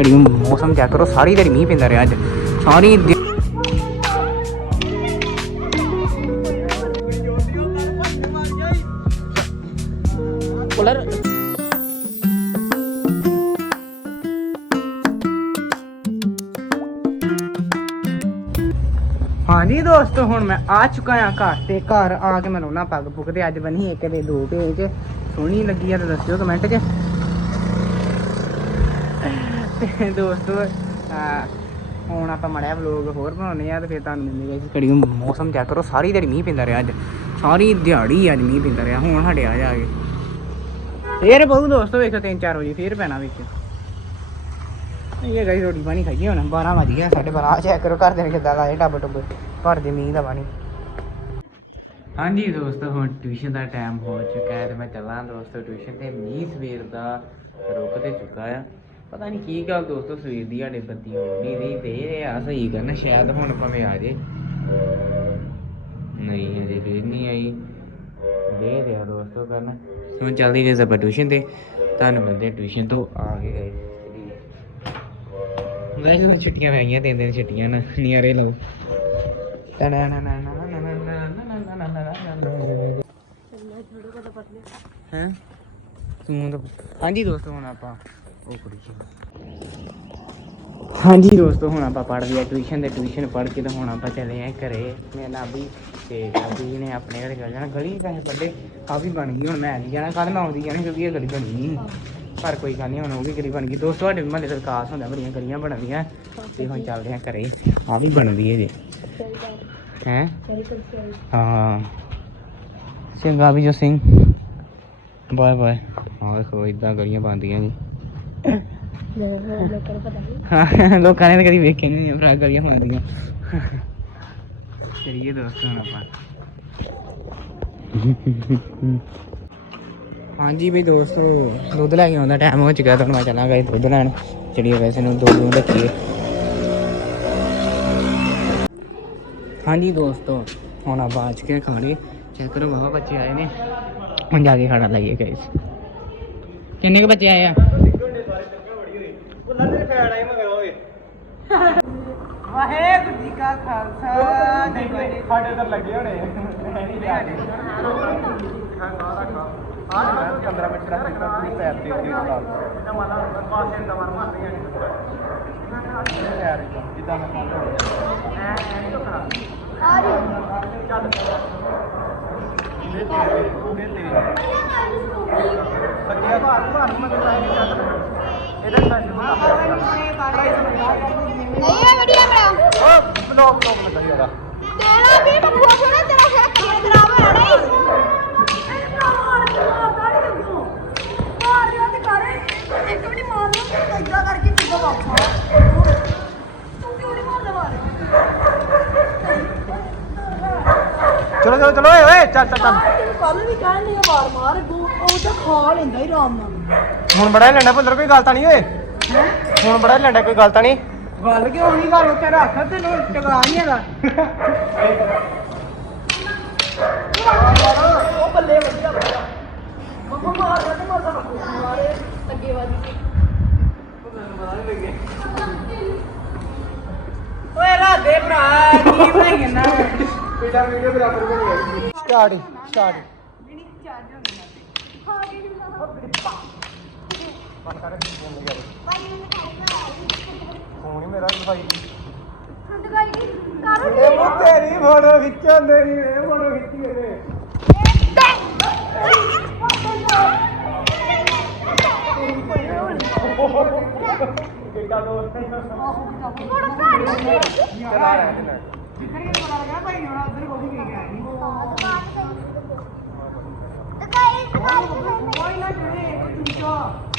ਘੜੀ ਮੌਸਮ ਚੈੱਕ ਕਰੋ ਸਾਰੀ ਦਿਨ ਮੀਂਹ ਪੈਂਦਾ ਰਿਹਾ ਅੱਜ। ਸਾਰੀ ਕੂਲਰ ਹਾਂਜੀ ਦੋਸਤੋ ਹੁਣ ਮੈਂ ਆ ਚੁੱਕਾ ਆ ਘਰ ਤੇ। ਘਰ ਆ ਕੇ ਮੈਂ ਰੋਣਾ ਪੱਗ ਪੁੱਗ ਤੇ ਅੱਜ ਬਣੀ ਇੱਕ ਦੇ ਦੋ ਪੇਜ ਸੋਹਣੀ ਲੱਗੀ ਆ ਤਾਂ ਦੱਸਿਓ ਕਮੈਂਟ 'ਚ। ਤੇ ਦੋਸਤੋ ਹੁਣ ਆਪਾਂ ਮੜਿਆ ਵਲੋਗ ਹੋਰ ਬਣਾਉਣੇ ਆ ਤੇ ਫਿਰ ਤੁਹਾਨੂੰ ਮਿਲੇਗਾ ਇਸ ਘੜੀ ਮੌਸਮ ਚੈੱਕ ਕਰੋ। ਸਾਰੀ ਦਿਨ ਮੀਂਹ ਪੈਂਦਾ ਰਿਹਾ ਅੱਜ। ਸਾਰੀ ਦਿਹਾੜੀ ਅੱਜ ਮੀਂਹ ਪੈਂਦਾ ਰਿਹਾ। ਹੁਣ ਹਟਿਆ ਜਾ ਕੇ। ਫੇਰ ਬਹੁ ਦੋਸਤੋ ਵੇਖੋ 3-4 ਵਜੇ ਫੇਰ ਪੈਣਾ ਵਿੱਚ। ਇਹ ਗਈ ਰੋਟੀ ਪਾਣੀ ਖਾਈਏ ਹੁਣ। 12 ਵਜ ਗਿਆ 12:30 ਆ ਚੈੱਕ ਕਰੋ ਘਰ ਦੇ ਨੇ ਕਿੱਦਾਂ ਲਾਏ ਟੱਬ ਟੁੱਬ। ਭਰਦੇ ਮੀਂਹ ਦਾ ਪਾਣੀ। ਹਾਂਜੀ ਦੋਸਤੋ, ਹੁਣ ਟਿਊਸ਼ਨ ਦਾ ਟਾਈਮ ਹੋ ਚੁੱਕਾ ਹੈ ਤੇ ਮੈਂ ਚੱਲਾਂ ਦੋਸਤੋ ਟਿਊਸ਼ਨ ਤੇ। ਮੀਂਹ ਸਵੇਰ ਦਾ ਰੁਕ ਤੇ ਚੁੱਕਾ ਆ। ਪਤਾ ਨਹੀਂ ਕੀ ਗੱਲ ਦੋਸਤੋ ਸਵੇਰ ਦੀ ਸਾਡੇ ਬੱਤੀ ਹੋ ਨਹੀਂ ਰਹੀ ਆ ਸਹੀ ਕਰਨਾ ਸ਼ਾਇਦ ਹੁਣ ਭਾਵੇਂ ਆ ਜੇ। ਨਹੀਂ ਅਜੇ ਫੇਰ ਨਹੀਂ ਆਈ। ਦੇ ਰਿਹਾ ਦੋਸਤੋ ਕਰਨਾ। ਹੁਣ ਚੱਲਦੀ ਜੇ ਜ਼ਬਰ ਟਿਊਸ਼ਨ ਤੇ। ਤੁਹਾਨੂੰ ਮਿਲਦੇ ਟਿਊਸ਼ਨ ਤੋਂ ਆ ਕੇ। ਗਏ ਵੈਸੇ ਤਾਂ ਛੁੱਟੀਆਂ ਪੈ ਤਿੰਨ ਦਿਨ ਛੁੱਟੀਆਂ ਨਾ, ਨਿਆਰੇ ਲਓ। ਹੈ? ਤੂੰ ਤਾਂ ਹਾਂਜੀ ਦੋਸਤੋ, ਹੁਣ ਆਪਾਂ ਉਹ ਕੁੜੀ ਹਾਂਜੀ ਦੋਸਤੋ, ਹੁਣ ਆਪਾਂ ਪੜ੍ਹ ਲਿਆ ਟਿਊਸ਼ਨ ਤੇ। ਟਿਊਸ਼ਨ ਪੜ੍ਹ ਕੇ ਤਾਂ ਹੁਣ ਆਪਾਂ ਚਲੇ ਆਂ ਘਰੇ। ਮੈਂ ਨਾਬੀ ਤੇ ਨਾਬੀ ਨੇ ਆਪਣੇ ਘਰੇ ਚਲ ਜਾਣਾ। ਗਲੀ ਪੈਸੇ ਪੱਲੇ ਕਾਫੀ ਬਣ ਗਈ, ਹੁਣ ਮੈਂ ਨਹੀਂ ਜਾਣਾ। ਕੱਲ ਮੈਂ ਆਉਂਦੀ ਜਾਣੀ ਕਿਉਂਕਿ ਇਹ ਗਲੀ ਬਣੀ ਨਹੀਂ ਪਰ ਕੋਈ ਗੱਲ ਨਹੀਂ ਹੁਣ ਉਹ ਵੀ ਗਲੀ ਬਣ ਗਈ। ਦੋਸਤੋ ਤੁਹਾਡੇ ਮਹੱਲੇ ਦਾ ਵਿਕਾਸ ਹੁੰਦਾ, ਬੜੀਆਂ ਗਲੀਆਂ ਬਣਦੀਆਂ। ਤੇ ਹੁਣ ਚੱਲਦੇ ਆਂ ਘਰੇ। ਆ ਵੀ ਬਣਦੀ ਹੈ ਜੇ। ਹੈ? ਹਾਂ। ਚੰਗਾ ਵੀ ਜੋ ਸਿੰਘ। ਬਾਏ ਬਾਏ ਹਾਂ ਦੇਖੋ ਇਦਾਂ ਗਲੀਆਂ ਬਣਦੀਆਂ ਜੀ। ਹਾਂ, ਲੋਕਾਂ ਨੇ ਤਾਂ ਕਦੀ ਵੇਖੇ ਨਹੀਂ ਭਰਾ ਗਲੀਆਂ ਬਣਦੀਆਂ। ਚਲਿਏ ਦੋਸਤੋ ਹੁਣ ਆਪਾਂ। ਹਾਂਜੀ ਬਈ ਦੋਸਤੋ, ਦੁੱਧ ਲੈ ਕੇ ਆਉਂਦਾ ਟਾਈਮ ਹੋ ਚੁੱਕਾ ਤੁਹਾਨੂੰ, ਮੈਂ ਚੱਲਾਂਗਾ ਇਹ ਦੁੱਧ ਲੈਣ। ਚੜੀਏ ਵੈਸੇ ਨੂੰ ਦੋ ਦੋ ਰੱਖੀਏ। ਹਾਂਜੀ ਦੋਸਤੋ, ਹੁਣ ਆਪਾਂ ਅੱਜ ਕੇ ਖਾਣੇ। ਚੈੱਕ ਕਰੋ ਬਾਬਾ, ਬੱਚੇ ਆਏ ਨੇ। ਹੁਣ ਜਾ ਕੇ ਖਾਣਾ ਲਾਈਏ ਗਾਇਸ। ਕਿੰਨੇ ਕੁ ਬੱਚੇ ਆਏ ਆ? ਵਾਹਿਗੁਰੂ ਜੀ ਕਾ ਖਾਲਸਾ ਸਾਡੇ ਤਾਂ ਲੱਗੇ ਹੋਣੇ ਆ। 15 ਮਿੰਟ ਦਾ ਸਿੱਧਾ ਪੂਰੀ ਪੈਰ ਤੇ ਦੇ ਨਾਲ ਇਹਦਾ ਮਾਨਾ ਪਾਸੇ ਦਾ ਮਾਰ ਮਾਰਦੀਆਂ ਨੇ ਯਾਰ ਜਿੱਦਾਂ ਮੈਂ ਐ ਐ ਨਹੀਂ ਟੁਕਣਾ ਚੱਲ ਦੇ ਤੇਰੇ। ਦੇ ਤੇਰੇ ਸੱਜਿਆ ਭਾਰ ਭਾਰ ਮੈਂ ਚੱਲ। ਇਹਦਾ ਮੈਂ ਨਹੀਂ ਹੈ ਵਧੀਆ ਮੇਰਾ ਓ ਬਲੌਗ ਬਲੌਗ ਮੈਂ ਕਰੀ ਉਹਦਾ ਤੇਰਾ ਵੀ ਬੱਬੂਆ ਥੋੜਾ ਤੇਰਾ ਸਿਰ ਕਿਵੇਂ ਖਰਾਬ ਹੋਇਆ ਚਲੋ ਚਲੋ ਚਲੋ, ਓਏ ਓਏ, ਚੱਲ ਚੱਲ ਚੱਲ। ਕੱਲ ਵੀ ਕਹਿਣ ਲਈ ਮਾਰ ਮਾਰ ਉਹ ਤਾਂ ਖਾ ਲੈਂਦਾ ਹੀ ਆਰਾਮ ਨਾਲ। ਹੁਣ ਬੜਾ ਲੈਂਦਾ ਭੁੱਲਰ ਕੋਈ ਗੱਲ ਤਾਂ ਨਹੀਂ ਓਏ। ਹੁਣ ਬੜਾ ਲੈਂਦਾ ਕੋਈ ਗੱਲ ਤਾਂ ਨਹੀਂ। ਗੱਲ ਕਿਉਂ ਨਹੀਂ ਗੱਲ ਉੱਤੇ ਰੱਖ ਤੈਨੂੰ ਟਕਰਾ ਨਹੀਂ ਹੈਗਾ। ਉਹ ਬੱਲੇ ਵਧੀਆ ਵਧੀਆ। ਮੰਮਾ ਮਾਰੇ ਅੱਗੇ ਵੱਧ ਓਏ ਰਾਦੇ ਭਰਾ ਕੀ ਬਣਾਈ ਨਾ ਬੇਟਾ ਵੀਡੀਓ ਬਰਾਬਰ ਬਣੀ ਹੈ। ਸਟਾਰਟ ਸਟਾਰਟ ਫੋਨ ਹੀ ਮੇਰਾ ਭਾਈ ਇਹ ਮੋ ਤੇਰੀ ਫੋਟੋ ਖਿੱਚਣ ਦੇਣੀ ਇਹ ਫੋਟੋ ਖਿੱਚੀ ਇਹਨੇ ਕਿੱਡਾ ਦੋਸਤ ਹੈ ਚਲਾ ਰਿਹਾ ਹੈ ਜਿੱਥੇ ਇਹ ਪਤਾ ਲੱਗਾ ਭਾਈ ਹੁਣ ਉਧਰ ਕੋਈ ਨਹੀਂ ਗਿਆ ਕੋਈ ਨਾ ਜਿਹੜੇ ਕੇ ਹੈ ਇੱਕ ਚਮਚ ਕਾਫੀ ਬੀਬੀ ਨੂੰ ਬੀਬੀ ਇੱਕ ਜਾ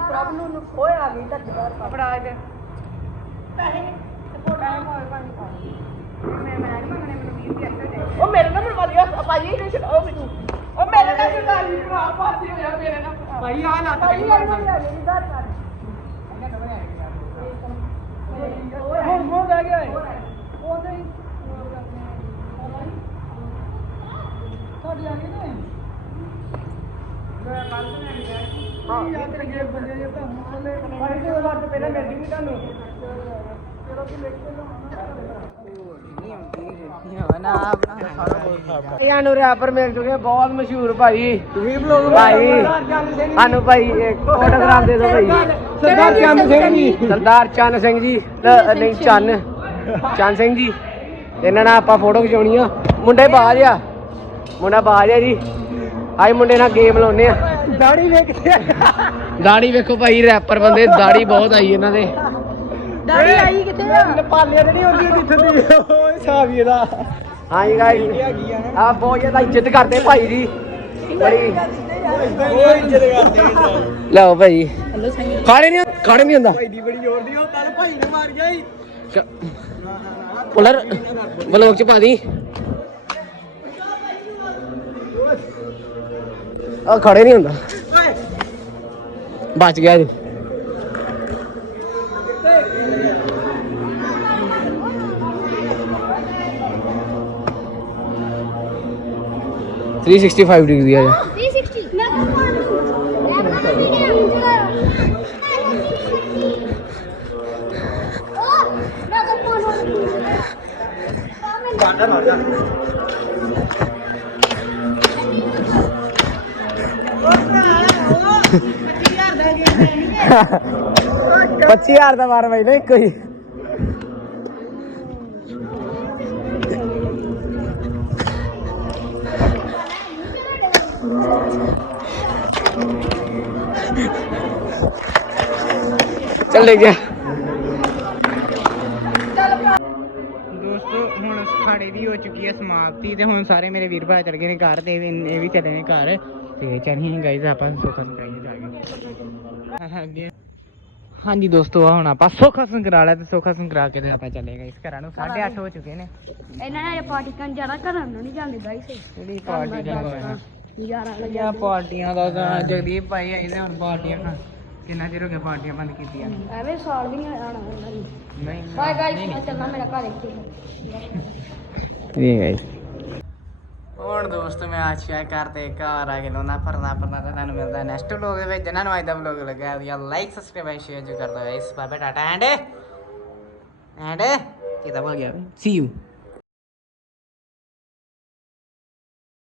ਪ੍ਰਭ ਨੂੰ ਨੂੰ ਖੋਏ ਆ ਗਈ ਧੱਜ ਬਾਹਰ ਫੜਾ ਦੇ ਪੈਸੇ ਤੇ ਫੋਟੋ ਹੋਰ ਪਾਣੀ ਪਾ ਮੈਂ ਮੈਂ ਨਹੀਂ ਮੰਗਣੇ ਮੈਨੂੰ 20 ਰੁਪਏ ਦੇ। ਉਹ ਮੇਰੇ ਨਾਲ ਲਿਆ ਭਾਜੀ ਨੇ ਛਡਾਓ ਮੈਨੂੰ ਉਹ ਮੇਰੇ ਨਾਲ ਛਡਾ ਲਈ। ਭਰਾ ਪਾਸੇ ਹੋਇਆ ਮੇਰੇ ਨਾਲ ਭਾਈ ਆ ਲੱਤ ਭਾਜੀ ਗਈ ਯਾਰ ਮੈਂ ਲੈ ਲਈ ਦਰ ਕਰ ਹੁਣ ਹੋ। ਗਿਆ ਗਿਆ ਉਹ ਨਹੀਂ ਤੁਹਾਡੀ ਆ ਗਈ ਨਾ ਹਾਂ ਯਾਰ ਤੇਰੇ ਜੇ ਬੰਦੇ ਜੇ ਤਾਂ ਹੁਣ ਭਾਈ ਤੇ ਲੱਟ ਪਹਿਲਾਂ ਮਿਲ ਜੂਗੀ ਤੁਹਾਨੂੰ ਚਲੋ ਕਿ ਲਿਖ ਕੇ ਨਹੀਂ ਨੂੰ ਰੈਪਰ ਮਿਲ ਚੁੱਕੇ ਬਹੁਤ ਮਸ਼ਹੂਰ ਭਾਈ ਤੁਸੀਂ ਬਲੌਗ ਭਾਈ ਸਾਨੂੰ ਭਾਈ ਇੱਕ ਫੋਟੋਗ੍ਰਾਫ ਦੇ ਦਿਓ ਭਾਈ ਸਰਦਾਰ ਚੰਦ ਸਿੰਘ ਜੀ ਸਰਦਾਰ ਚੰਨ ਸਿੰਘ ਜੀ ਨਹੀਂ ਚੰਨ ਚੰਨ ਸਿੰਘ ਜੀ ਇਹਨਾਂ ਨਾਲ ਆਪਾਂ ਫੋਟੋ ਖਿਚਾਉਣੀ ਆ ਮੁੰਡੇ ਬਾਜ ਆ ਮੁੰਡਾ ਬਾਜ ਆ ਜੀ ਆਈ ਮੁੰਡੇ ਨਾਲ ਗੇਮ ਲਾਉਨੇ ਆ। ਦਾੜੀ ਵੇਖ ਦਾੜੀ ਵੇਖੋ ਭਾਈ ਰੈਪਰ ਬੰਦੇ ਦਾੜੀ ਬਹੁਤ ਆਈ ਇਹਨਾਂ ਦੇ। ਦਾੜੀ ਆਈ ਕਿੱਥੇ ਆ? ਪਾਲੇ ਜਿਹੜੀ ਹੁੰਦੀ ਜਿੱਥੇ ਦੀ। ਹਿਸਾਬ ਹੀ ਇਹਦਾ। ਹਾਂਜੀ ਗਾਈ ਆ ਬਹੁਤ ਜ਼ਿਆਦਾ ਇੱਜ਼ਤ ਕਰਦੇ ਭਾਈ ਦੀ। ਬੜੀ ਲਓ ਭਾਈ। ਖਾਣੇ ਨਹੀਂ ਖਾਣੇ ਨਹੀਂ ਹੁੰਦਾ? ਭਾਈ ਦੀ ਬੜੀ ਜ਼ੋਰ ਦੀ ਉਹ ਕੱਲ ਭਾਈ ਨੇ ਮਾਰ ਗਿਆ ਹੀ ਪੁਲਰ ਬਲੌਗ ਚ ਪਾ ਦੀ। ਆ ਖੜੇ ਨਹੀਂ ਹੁੰਦਾ ਬਚ ਗਿਆ ਜੀ थ्री सिक्सटी फाइव डिग्री है ਪੱਚੀ ਹਜ਼ਾਰ ਦਾ ਮਾਰ ਬਾਈ ਨੇ ਕੋਈ ਚੱਲੇ ਗਿਆ ਦੋਸਤੋ, ਹੁਣ ਅਖਾੜੇ ਦੀ ਹੋ ਚੁੱਕੀ ਹੈ ਸਮਾਪਤੀ ਤੇ ਹੁਣ ਸਾਰੇ ਮੇਰੇ ਵੀਰ ਭਰਾ ਚਲ ਗਏ ਨੇ ਘਰ ਤੇ ਇਹ ਵੀ ਚਲੇ ਨੇ ਘਰ। ਤੇ ਚੱਲੀਏ ਗਾਈਜ਼ ਆਪਾਂ ਸੁੱਖਾ ਸੰਕਰਾਈਏ ਜਾ ਕੇ। ਹਾਂਜੀ ਦੋਸਤੋ ਆ ਹੁਣ ਆਪਾਂ ਸੁੱਖਾ ਸੰਕਰਾਲਾ ਤੇ ਸੁੱਖਾ ਸੰਕਰਾ ਕੇ ਤੇ ਆਪਾਂ ਚੱਲੇ ਗਏ ਇਸ ਘਰਾਂ ਨੂੰ। 8:30 ਹੋ ਚੁੱਕੇ ਨੇ। ਇਹਨਾਂ ਨੇ ਪਾਰਟੀ ਕਰਨ ਜਾਣਾ ਘਰਾਂ ਨੂੰ ਨਹੀਂ ਜਾਂਦੇ ਗਾਈਸ ਕਿਹੜੀ ਪਾਰਟੀ ਦਾ ਯਾਰਾਂ ਨਾਲ ਯਾ ਪਾਰਟੀਆਂ ਦਾ ਤਾਂ ਜਗਦੀਪ ਭਾਈ ਇਹਦੇ ਹੁਣ ਪਾਰਟੀਆਂ ਖਾਂ ਕਿੰਨਾ ਚਿਰ ਹੋ ਗਿਆ ਪਾਰਟੀਆਂ ਬੰਦ ਕੀਤੀਆਂ? ਐਵੇਂ ਸਾਲ ਵੀ ਨਹੀਂ ਆਣਾ ਨੂੰ। ਨਹੀਂ ਬਾਏ ਗਾਈਸ ਮੈਂ ਚੱਲਣਾ ਮੇਰਾ ਘਰ ਇੱਥੇ ਨਹੀਂ ਗਈ ਹੁਣ ਦੋਸਤ ਮੈਂ ਅੱਜ ਚੈੱਕ ਕਰਦੇ ਘਰ ਆ ਕੇ ਲੋਨਾ ਫਰਨਾ ਫਰਨਾ ਤਾਂ ਤੁਹਾਨੂੰ ਮਿਲਦਾ ਨੈਕਸਟ ਵਲੋਗ ਦੇ ਵਿੱਚ ਜਿਹਨਾਂ ਨੂੰ ਅੱਜ ਦਾ ਵਲੋਗ ਲੱਗਿਆ ਵਧੀਆ ਲਾਈਕ ਸਬਸਕ੍ਰਾਈਬ ਸ਼ੇਅਰ ਜੋ ਕਰ ਦਿਓ guys bye bye tata end end ਕਿਤਾ ਹੋ ਗਿਆ ਸੀ ਯੂ